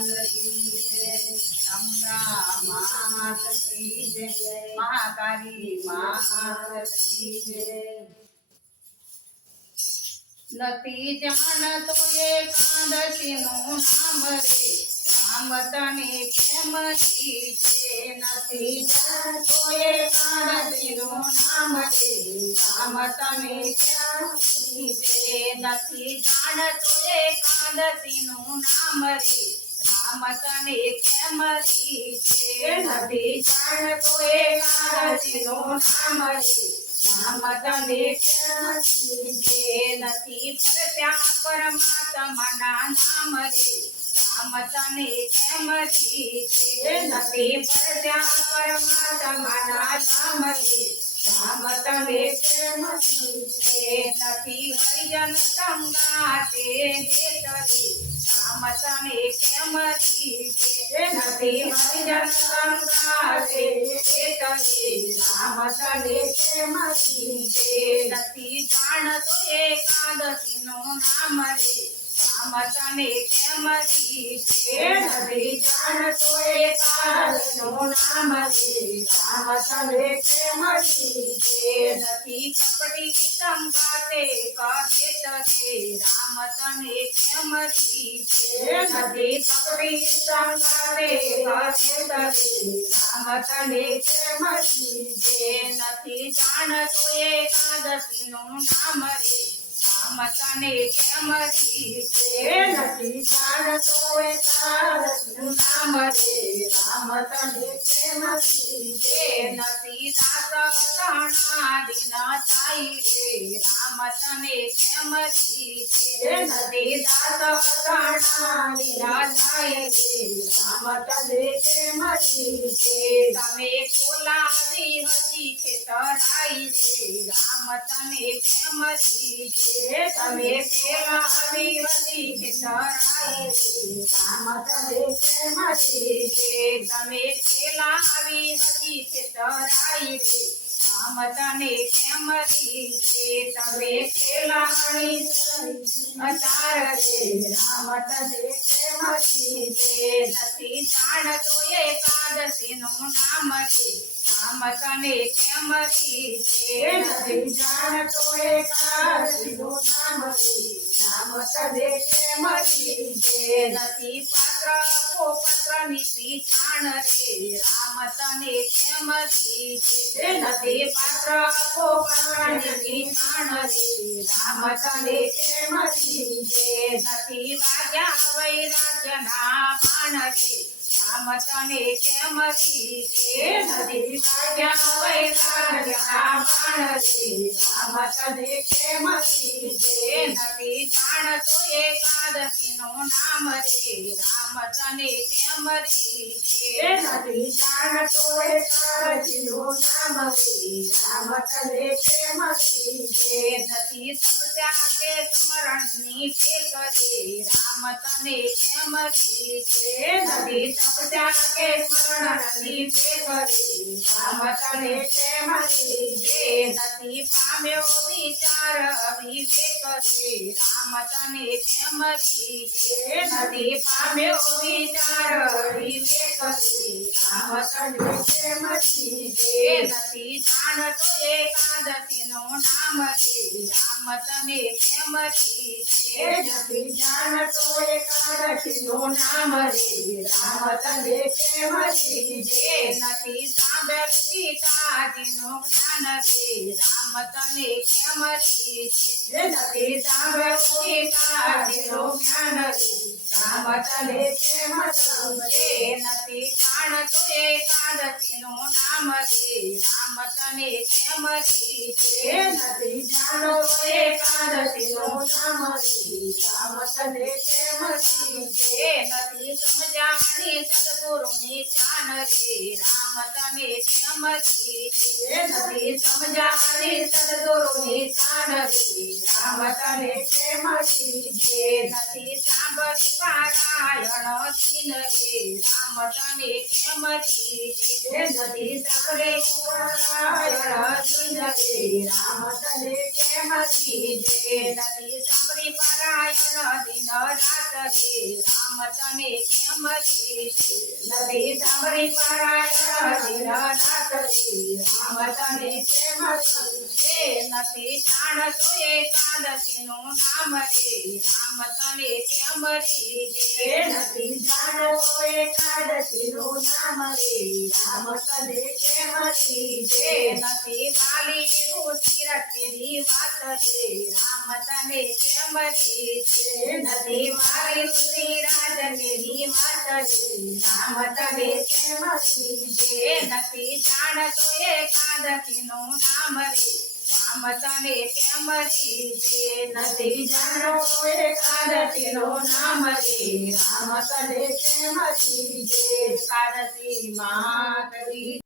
की जय, अंबा मात की जय, महाकाली मात की जय। નથી જાણતો એકાદશીનું નામ રે, રામ તને કેમ છે? નથી જાણતો એકાદશીનું નામ રે, રામ તને કેમ છે? નથી જાણતો એકાદશીનું નામ રે, રામ તને કેમ છે? નથી જાણતો એકાદશીનું નામ રે, રામ તને કેમ છે? નથી પરત્યા પરમાત્માના નામ રે, રામ તને કેમ છે? નથી પરત્યા પરમાત્માના નામ રે, રામ તને કેમ છે? નથી હરિજન સંગાતે હેત રે, રામ તને કેમ છે? નથી હરિજન સંગાતે હેત રે, રામ તને કેમ છે? નથી જાણતો એકાદશીનું નામ રે, રામ તને કેમ છે? નથી જાણતો એકાદશીનું નામ રે, રામ તને કેમ છે? નથી કપટી સંગાતે કહેત રે, રામ તને કેમ છે? નથી કપટી સંગાતે કહેત રે, રામ તને કેમ છે? નથી જાણતો એકાદશીનું નામ રે, રામ તને કેમ છે? નથી જાણતો એકાદશીનું નામ રે, રામ તને કેમ છે? નથી દાસ તણા દિન ચાઈ રે, રામ તને કેમ છે? નથી દાસ તણા દિન ચાઈ રે, રામ તને કેમ છે? તમે કોલાવી હજી ખેતરાઈ રે, રામ તને કેમ છે? તમે કોલાવી હજી ખેતરાઈ રે, રામ તને કેમ છે? તમે કોલાવી હજી ખેતરાઈ રે, રામ તને કેમ છે? તમે કોલાણી અચાર રે, રામ તને કેમ છે? નથી જાણતો એકાદશીનું નામ રે, રામ તને કેમ છે? નથી જાણતો એકાદશીનું નામ રે, રામ તને કેમ છે? નથી પાત્ર પત્રની પીછાણ રે, રામ તને કેમ છે? નથી પાત્ર પત્રની પીછાણ રે, રામ તને કેમ છે? નથી વાગ્યા વૈરાગ્યના બાણ રે, રામ તને કેમ છે? નથી વાગ્યા વૈરાગ્યના બાણ રે, રામ તને કેમ છે? નથી જાણતો એકાદશીનું નામ રે, રામ તને કેમ છે? નથી જાણતો એકાદશીનું નામ રે, રામ તને કેમ છે? નથી તપસ્યા કે સ્મરણની ટેક રે, રામ તને કેમ છે? નથી તપસ્યા કે સ્મરણની ટેક રે, રામ તને કેમ છે? નથી પામ્યો વિચાર વિવેક રે, રામ તને કેમ છે? નથી પામ્યો વિચાર વિવેક રે, રામ તને કેમ છે? નથી જાણતો એકાદશીનું નામ રે, રામ તને કેમ છે? નથી જાણતો એકાદશીનું નામ રે, રામ તને કેમ છે? નથી સાંભળ ગીતાજીનું જ્ઞાન રે, રામ તને કેમ છે? નથી સાંભળ ગીતાજીનું જ્ઞાન રે, રામ તને કેમ છે? નથી જાણતો એકાદશીનું નામ રે, રામ તને કેમ છે? નથી જાણતો એકાદશીનું નામ રે, રામ તને કેમ છે? નથી સમજાણી સદગુરુની શાન રે, રામ તને કેમ છે? નથી સમજાણી સદગુરુની શાન રે, રામ તને કેમ છે? નથી સાંભળી પરાયણ દિન રે રામ તને કેમ રીજે નથી સાંભળી પરાયણ દિન રે રામ તને કેમ રીજે નથી સાંભળી પરાયણ દિન રાત રે રામ તને કેમ રીજે નથી સાંભળી પરાયણ દિન રાત રે રામ તને કેમ રીજે નથી જાણતો એકાદશીનું નામ રે રામ તને કેમ રીજે નથી જાણતો એકાદશીનું નામ રે રામ તને કેમ રીજે નથી વાલી રુચિર કેરી વાત રે રામ તને કેમ રીજે નથી વાલી રુચિરાજ કેરી વાત રે રામ તને કેમ રીજે નથી જાણતો એકાદશીનું નામ રે રામ તને કેમ રીજે નથી જાણતો એકાદશીનું નામ રે રામ તને કેમ રીજે એકાદશી માત કી